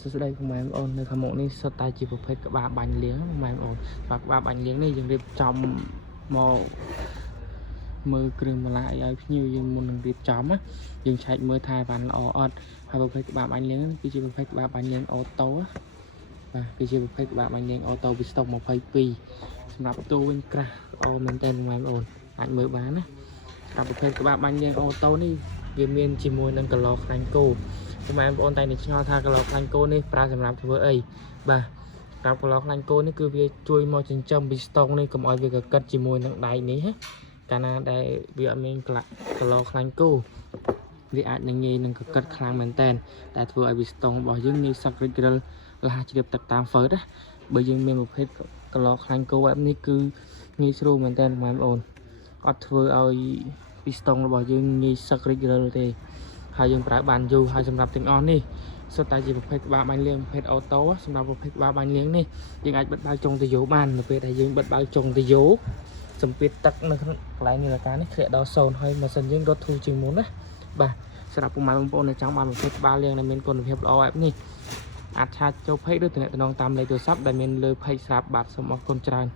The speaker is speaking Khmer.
សួស្តីពុកម៉ែបងប្អូននៅខាងមុខនេះសុទ្ធតែជាប្រភេទក្បាលបាញ់លៀងពុកម៉ែបងប្អូនបាទក្បាលបាញ់លៀងនេះយើងរៀបចំមកមើលគ្រឿងបន្លាយឲ្យភ្ញៀវយើងមុននឹងរៀបចំណាយើងឆែកមើលថាបានល្អអត់ហើយប្រភេទក្បាលបាញ់លៀងគឺជាប្រភេទក្បាលបាញ់លៀងអូតូបាទគឺជាប្រភេទក្បាលបាញ់លៀងអូតូពីស្តុក22សម្រាប់តួវិញក្រាស់ល្អមែនតើពុកម៉ែបងប្អូនអាចមើលបានណាសម្រាប់ប្រភេទក្បាលបាញ់លៀងអូតូនេះវាមានជាមួយនឹងកឡោខ្លាញ់គោពុកម៉ែបងប្អូនតែនេះឆ្ងល់ថាកឡោខ្លាញ់គោនេះប្រើសម្រាប់ធ្វើអីបាទប្រាប់កឡោខ្លាញ់គោនេះគឺវាជួយមកចិញ្ចឹមពីស្តុងនេះកុំឲ្យវាកកិតជាមួយនឹងដៃនេះណាកាលណាដែលវាអត់មានកឡោខ្លាញ់គោវាអាចនឹងងាយនឹងកកិតខ្លាំងមែនតើតែធ្វើឲ្យវាស្តុងរបស់យើងងាយសឹករិចរិលលះជ្រាបទឹកតាមហ្វឺតណាបើយើងមានប្រភេទកឡោខ្លាញ់គោបែបនេះគឺងាយស្រួលមែនតើបងប្អូនអត់ធ្វើឲ្យពីស្តុងរបស់យើងងាយសឹករិចរិលទេហើយយើងប្រើបានយូរហើយសម្រាប់ទាំងអស់នេះសុទ្ធតែជាប្រភេទក្បាលបាញ់លៀងប្រភេទអូតូសម្រាប់ប្រភេទក្បាលបាញ់លៀងនេះយើងអាចបិទបើកចុងតាយោបាននៅពេលដែលយើងបិទបើកចុងតាយោសម្ពាធទឹកនៅក្នុងកន្លែងនីលកានេះធ្លាក់ដល់0ហើយម៉ាស៊ីនយើងរត់ធូរជាងមុនណាបាទសម្រាប់ពុកម៉ែបងប្អូនដែលចង់បានប្រភេទក្បាលលៀងដែលមានគុណភាពល្អបែបនេះអាចឆាតចូល page ឬទំនាក់ទំនងតាមលេខទូរស័ព្ទដែលមានលើ page ស្រាប់បាទសូមអរគុណច្រើន